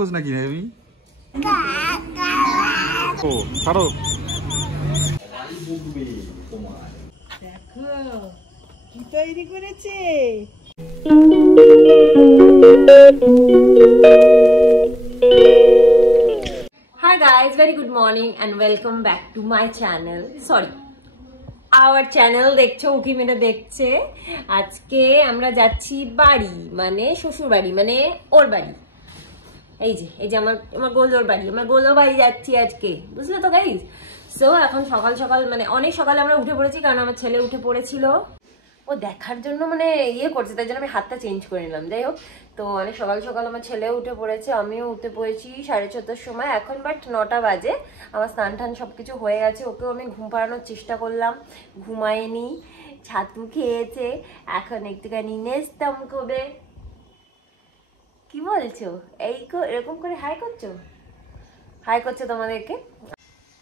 রাক্ষস নাকি আমি? ও ছাড়ো। দেখো কি তৈরি করেছে। Hi guys, very good morning and welcome back to my channel. Sorry, our channel দেখছো উকি মেরে দেখছে। আজকে আমরা যাচ্ছি বাড়ি, মানে শ্বশুর বাড়ি, মানে ওর বাড়ি। এই যে আমার গোলোর বাড়ি, আমার গোলো বাড়ি যাচ্ছি আজকে, বুঝলে তো গাইস। সো এখন সকাল সকাল, মানে অনেক সকালে আমরা উঠে পড়েছি, কারণ আমার ছেলে উঠে পড়েছিল। ও দেখার জন্য মানে করছে, তাই জন্য আমি হাতটা চেঞ্জ করে নিলাম। যাই হোক, তো অনেক সকাল সকাল আমার ছেলেও উঠে পড়েছে, আমিও উঠে পড়েছি 4:30 সময় এখন, বাট 9টা বাজে। আমার স্নান টান সবকিছু হয়ে গেছে, ওকেও আমি ঘুম পাড়ানোর চেষ্টা করলাম, ঘুমায়নি, ছাতু খেয়েছে, এখন একটুখানি নেস্তাম করবে। কি বলছো? এরকম করে হাই করছো তোমাদেরকে।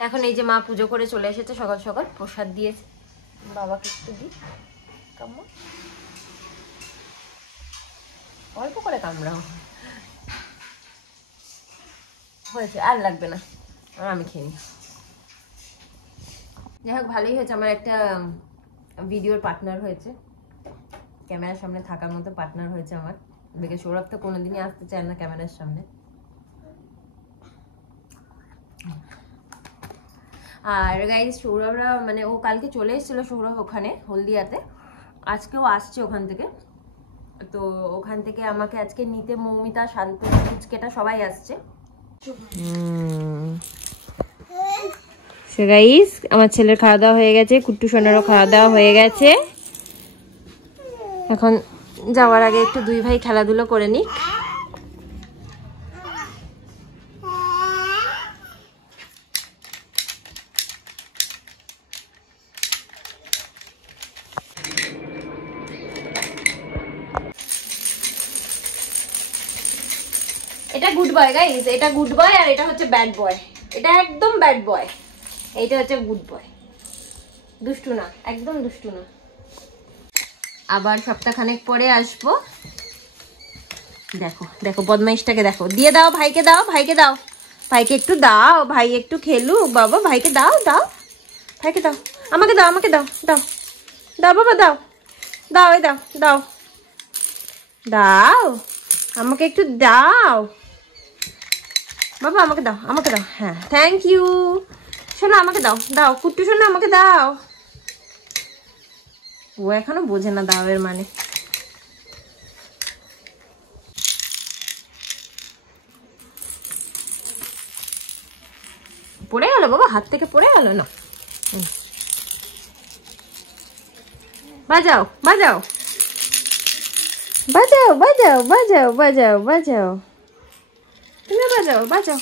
এখন এই যে মা পুজো করে চলে এসেছে, সকাল সকাল প্রসাদ দিয়েছে, বাবাকে একটু দিই। কামড় অল্প করে কামড়াও, হয়েছে, আর লাগবে না, আর আমি খেয়ে নিই। যাই হোক, ভালোই হয়েছে, আমার একটা ভিডিওর পার্টনার হয়েছে, ক্যামেরার সামনে থাকার মতো পার্টনার হয়েছে আমার। দেখে সৌরভ তো কোনোদিনই আসতে চায় না ক্যামেরার সামনে। আর গাইজ, সৌরভরা মানে ও কালকে চলে এসেছিল, সৌরভ ওখানে হলদিয়াতে, আজকেও আসছে ওখান থেকে। তো ওখান থেকে আমাকে আজকে নিতে মৌমিতা, শান্ত, ফুচকেটা সবাই আসছে। সো গাইজ, আমার ছেলের খাওয়া দাওয়া হয়ে গেছে, কুট্টু সোনারও খাওয়া দাওয়া হয়ে গেছে। এখন যাওয়ার আগে একটু দুই ভাই খেলাধুলো করে নিক। এটা গুড বয় গাইস, এটা গুড বয়, আর এটা হচ্ছে ব্যাড বয়। এটা একদম ব্যাড বয়, এইটা হচ্ছে গুড বয়। দুষ্টু না, একদম দুষ্টু না। আবার সপ্তাহখানেক পরে আসবো। দেখো দেখো বদমাইশটাকে দেখো, দিয়ে দাও ভাইকে, দাও ভাইকে, দাও ভাইকে একটু, দাও ভাই একটু খেলুক বাবা, ভাইকে দাও, দাও ভাইকে, দাও আমাকে, দাও আমাকে, দাও দাও দাও বাবা, দাও দাও, এই দাও, দাও দাও আমাকে একটু, দাও বাবা, আমাকে দাও, আমাকে দাও। হ্যাঁ, থ্যাংক ইউ। শোনো আমাকে দাও, দাও কুট্টু শোনো আমাকে দাও। ও এখনো বোঝে না দাওয়ের মানে। পড়ে গেল বাবা, হাত থেকে পড়ে গেল না। বাজাও বাজাও বাজাও বাজাও বাজাও বাজাও বাজাও, তুমি বাজাও বাজাও।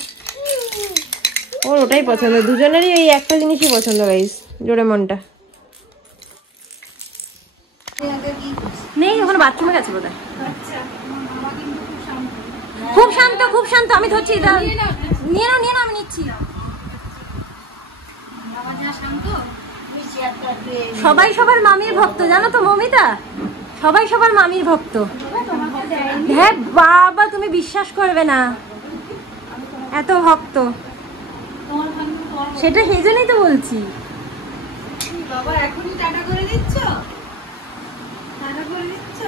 ওর ওটাই পছন্দ, দুজনেরই এই একটা জিনিসই পছন্দ গাইস, জোরে মনটা নেই, ওখানে বাথরুমে গেছে বোধ হয়। খুব শান্ত, খুব শান্ত, আমি ধরছি, নিয়ে নাও নিয়ে নাও, আমি নিচ্ছি। সবাই সবার মামির ভক্ত, জানো তো মৌমিতা, সবাই সবার মামির ভক্ত। হ্যাঁ বাবা, তুমি বিশ্বাস করবে না, এত ভক্ত, সেটা সেই জন্যই তো বলছি। বাবা এখনই টাটা করে দিচ্ছ, টাটা করে দিচ্ছ।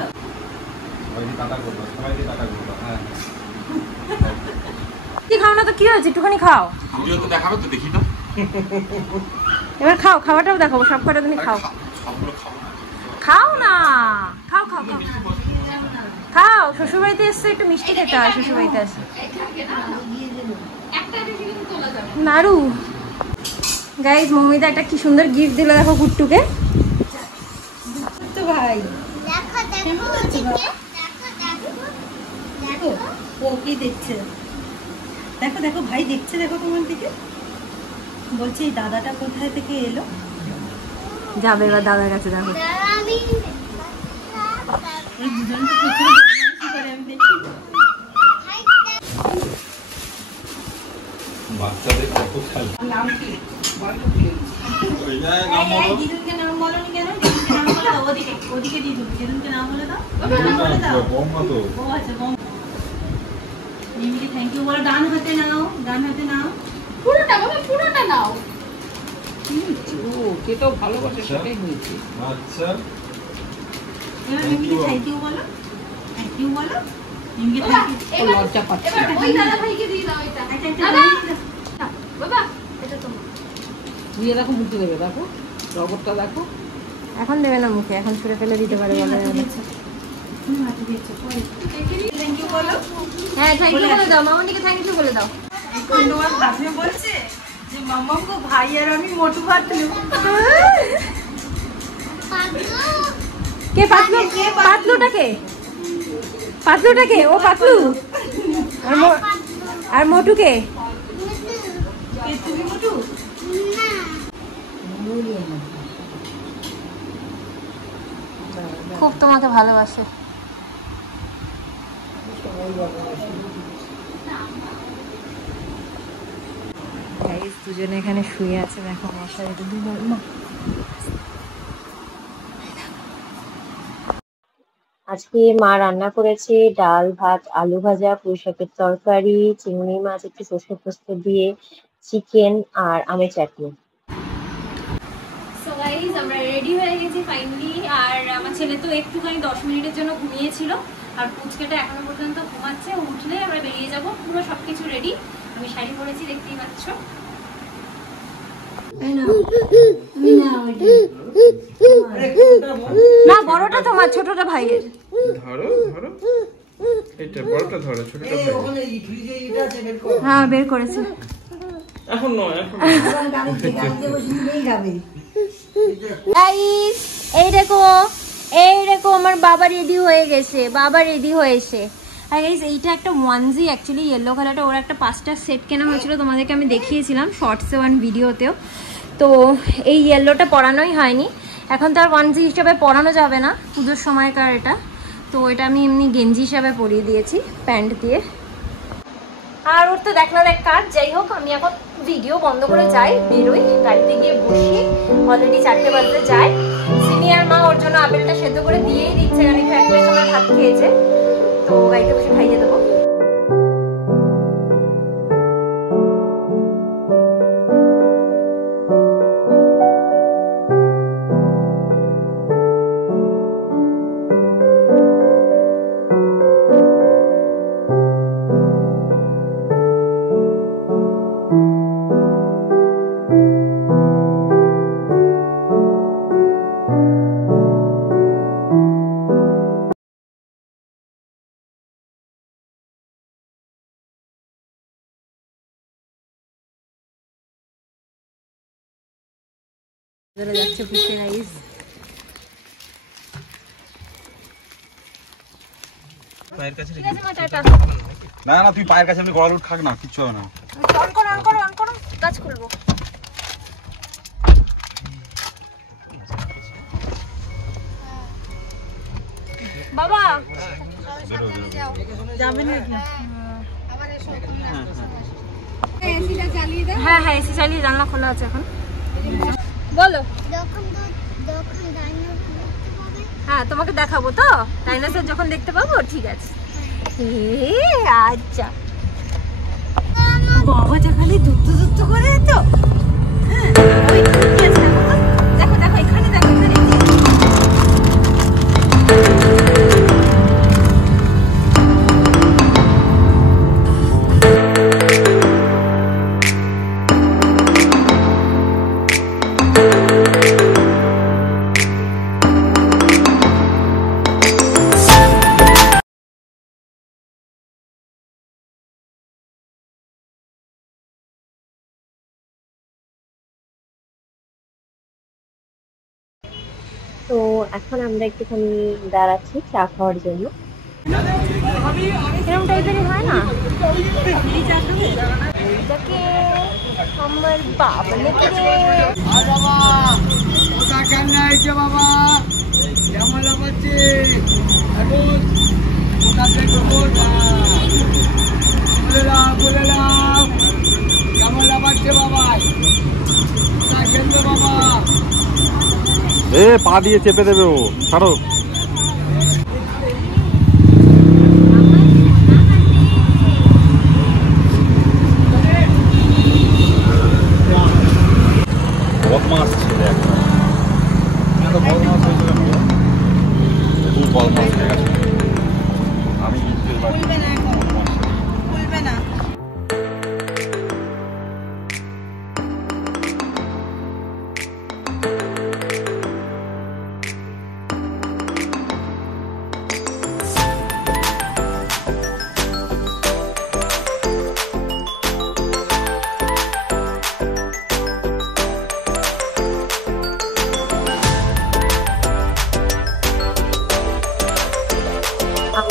কি খাও না তো কি হয়েছে, একটুখানি খাও, ভিডিও তো দেখাবে তো, দেখি তো এবার খাও, খাওয়াটাও দেখাবো, সব কটা তুমি খাও, খাও না, খাও খাও খাও খাও। শ্বশুরবাড়িতে এসছে, একটু মিষ্টি খেতে হয় শ্বশুরবাড়িতে আসে। নাড়ু গাইজ, মৌমিতা একটা কি সুন্দর গিফট দিল, দেখো কুট্টুকে। তো ভাই ও কি দেখছে, দেখো দেখো ভাই দেখছে, দেখো তোমার দিকে। বলছি এই দাদাটা কোথায় থেকে এলো, যাবে এবার দাদার কাছে, দেখো এই দুজন তো প্রচুর বদমাইশি করে, আমি দেখি। বাচ্চাদের কত খেলা। নাম কি দিদুনকে নাম বলনি কেন, দিদুনকে নাম বলে দাও, ওদিকে ওদিকে দিদুনকে নাম বলে দাও, নাম বলে দাও। বম্মা তো, ও আচ্ছা বম্মা। রিমিকে থ্যাংক ইউ বলো। ডান হাতে নাও, ডান হাতে নাও। পুরোটা বাবা, পুরোটা নাও। কে তো ভালোবাসে সেটাই হয়েছে। আচ্ছা এবার রিমিকে থ্যাংক ইউ বলো, থ্যাংক ইউ বলো। রিমিকে বাবা, থ্যাংক ইউ। লজ্জা পাচ্ছে। এবার ওই দাদা ভাইকে দিয়ে দাও এটা। একটা দাদা, বাবা, এটা তোমার। দিয়ে দেখো মুখে দেবে, দেখো রবটটা দেখো। এখন দেবে না মুখে, এখন ছুঁড়ে ফেলে দিতে পারে বলে। থ্যাংক ইউ বলো। হ্যাঁ থ্যাংক ইউ বলে দাও, মামনিকে থ্যাংক ইউ বলে দাও। এখন তোমার ভাগ্নে বলছে যে মাম্মা গো ভাই আর আমি মোটু পাতলু। কে পাতলু? পাতলুটা কে? পাতলুটা কে? ও পাতলু। আর মোটু কে? কে তুমি মোটু? খুব তোমাকে ভালোবাসে। দুজনে এখানে শুয়ে আছে, দেখো মশারিতে দুবার। আজকে মা রান্না করেছে ডাল, ভাত, আলু ভাজা, পুঁই শাকের তরকারি, চিংড়ি মাছ একটু সর্ষে পোস্ত দিয়ে, চিকেন আর আমের চাটনি। সো গাইস আমরা রেডি হয়ে গেছি ফাইনালি। আর আমার ছেলে তো একটুখানি 10 মিনিটের জন্য ঘুমিয়েছিল, আর পুচকাটা এখনো পর্যন্ত ঘুমাচ্ছে। উঠলে আমরা বেরিয়ে যাব, পুরো সবকিছু রেডি। আমি শাড়ি পরেছি, দেখতেই পাচ্ছ। না বড়টা তোমার, ছোটটা ভাইয়ের। ধরো ধরো, এটা বড়টা ধরো, ছোটটা হ্যাঁ বের করেছে। এখন নয়, এখন গাইস এই দেখো, এই দেখো আমার বাবা রেডি হয়ে গেছে, বাবা রেডি হয়েছে। আর গাইস এইটা একটা ওয়ানজি, অ্যাকচুয়ালি ইয়েলো কালারটা ওর একটা 5টা সেট কেনা হয়েছিল, তোমাদেরকে আমি দেখিয়েছিলাম শর্টসে ওয়ান ভিডিওতেও। তো এই ইয়েলোটা পরানোই হয়নি, এখন তো আর ওয়ানজি হিসাবে পরানো যাবে না পুজোর সময়কার এটা। তো এটা আমি এমনি গেঞ্জি হিসাবে পরিয়ে দিয়েছি প্যান্ট দিয়ে। আর ওর তো দেখ না দেখ কাজ। যাই হোক আমি এখন ভিডিও বন্ধ করে যাই, বেরোই, গাড়িতে গিয়ে বসি। অলরেডি 4টে বাজতে যায়। সিনিয়র মা ওর জন্য আপেলটা সেদ্ধ করে দিয়েই দিচ্ছে, কারণ একটু একটা সময় ভাত খেয়েছে। তো গাড়িতে বসে খাইয়ে দেবো। যাচ্ছে পুষে গাইস। পায়ের কাছে ঠিক আছে মা, টাটা। না না, তুই পায়ের কাছে, আমি গলা উঠ খাক না, কিচ্ছু হবে না। অন করো, অন করো, অন করো, কাজ খুলবো। বাবা যাবে নাকি? হ্যাঁ হ্যাঁ এসি চালিয়ে, জানলা খোলা আছে এখন। বলো। হ্যাঁ তোমাকে দেখাবো তো ডাইনোসর যখন দেখতে পাবো, ঠিক আছে। আচ্ছা বাবা যা খালি দুত্তু করে তো। ওই কি আছে দেখো, দেখো এখানে, দেখো এখানে। তো এখন আমরা একটুখানি দাঁড়াচ্ছি চা খাওয়ার জন্য। এরকম টাইপেরই হয় না, এইটাকে আমার বাবা লেগে এ পা দিয়ে চেপে দেবে ও, ছাড়ো।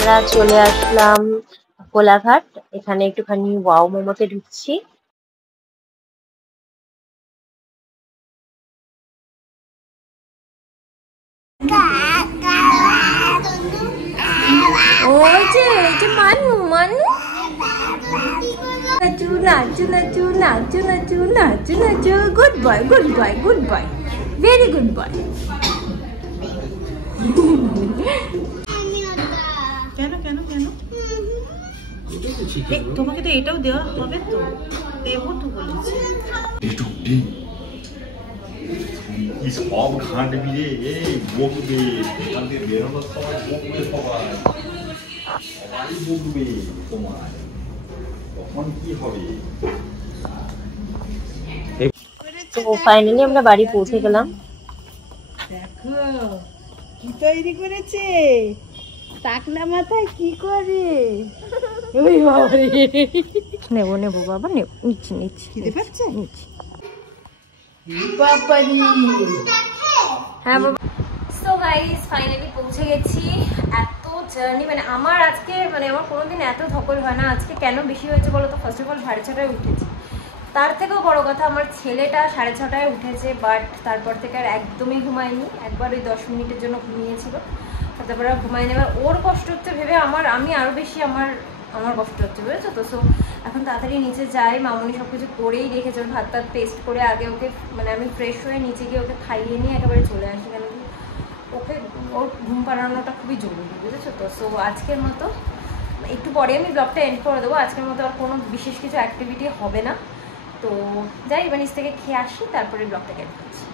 আমরা চলে আসলাম কোলাঘাট। এখানে একটুখানি ওয়াও মোমোতে ঢুকছি। ওই যে মানু মানু নাচু নাচু নাচু নাচু নাচু নাচু নাচু। Good boy good boy good boy, very good boy. কেন কেন কেন তোমাকে তো এটাও দেওয়া হবে, তো দেবো তো বলেছি। 이 সব খাটবি রে, এই বকবে, এখান থেকে বেরোনোর সময় বকবে সবাই, সবাই বকবে তোমার, তখন কি হবে? তো ফাইনালি আমরা বাড়ি পৌঁছে গেলাম। দেখো কি তৈরি করেছে, টাকলা মাথায় কি করে। ওই বাবারে, নেবো নেবো বাবা, নেবো, নিচ্ছি নিচ্ছি খেতে পাচ্ছে নিচ্ছি। বাবারি হ্যাঁ বাবা। সো গাইস ফাইনালি পৌঁছে গেছি। এত জার্নি, মানে আমার আজকে, মানে আমার কোনোদিন এত ধকল হয় না। আজকে কেন বেশি হয়েছে বলো তো? ফার্স্ট অফ অল 6:30টায় উঠেছি। তার থেকেও বড় কথা, আমার ছেলেটা 6:30টায় উঠেছে, বাট তারপর থেকে আর একদমই ঘুমায়নি। একবার ওই 10 মিনিটের জন্য ঘুমিয়েছিল, তারপরে আর ঘুমায়নি। এবার ওর কষ্ট হচ্ছে ভেবে আমি আরও বেশি আমার কষ্ট হচ্ছে, বুঝেছো তো? সো এখন তাড়াতাড়ি নিচে যাই। মামনি সব কিছু করেই রেখেছে, ওর ভাত টাত পেস্ট করে আগে ওকে, মানে আমি ফ্রেশ হয়ে নিচে গিয়ে ওকে খাইয়ে নিয়ে একেবারে চলে আসি, কেন কি ওকে ওর ঘুম পাড়ানোটা খুবই জরুরি, বুঝেছো তো? সো আজকের মতো, একটু পরে আমি ব্লগটা এন্ড করে দেবো। আজকের মতো আর কোনো বিশেষ কিছু অ্যাক্টিভিটি হবে না। তো যাই, এবার নিচ থেকে খেয়ে আসি, তারপরে ব্লগটাকে এন্ড করছি।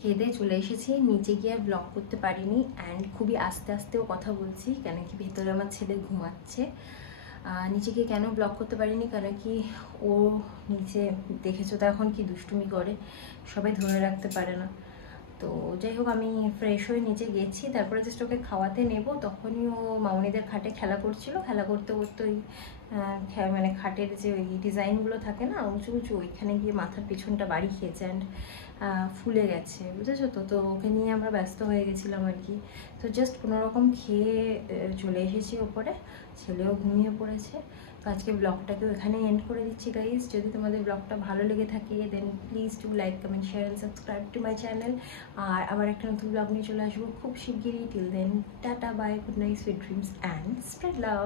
খেয়ে দিয়ে চলে এসেছি, নিচে গিয়ে ব্লগ করতে পারিনি। অ্যান্ড খুবই আস্তে আস্তেও কথা বলছি, কেন কি ভেতরে আমার ছেলে ঘুমাচ্ছে। নিচে গিয়ে কেন ব্লগ করতে পারিনি, কেন কি ও নিচে দেখেছো তো এখন কি দুষ্টুমি করে, সবাই ধরে রাখতে পারে না। তো যাই হোক, আমি ফ্রেশ হয়ে নিচে গেছি, তারপরে জাস্ট ওকে খাওয়াতে নেব। তখনই ও মামনিদের খাটে খেলা করছিল। খেলা করতে করতে ওই মানে খাটের যে ওই ডিজাইনগুলো থাকে না উঁচু উঁচু, ওইখানে গিয়ে মাথার পিছনটা বাড়ি খেয়েছে অ্যান্ড ফুলে গেছে, বুঝেছো তো? তো ওকে নিয়ে আমরা ব্যস্ত হয়ে গেছিলাম আর কি। তো জাস্ট কোনোরকম খেয়ে চলে এসেছি ওপরে, ছেলেও ঘুমিয়ে পড়েছে। তো আজকে ব্লগটাকেও এখানে এন্ড করে দিচ্ছি গাইজ। যদি তোমাদের ব্লগটা ভালো লেগে থাকে then please do like, comment, share and subscribe to my channel. আর আবার একটা নতুন ব্লগ নিয়ে চলে আসবো খুব শিগগিরই। Till then tata, bye, good night, sweet dreams and spread love.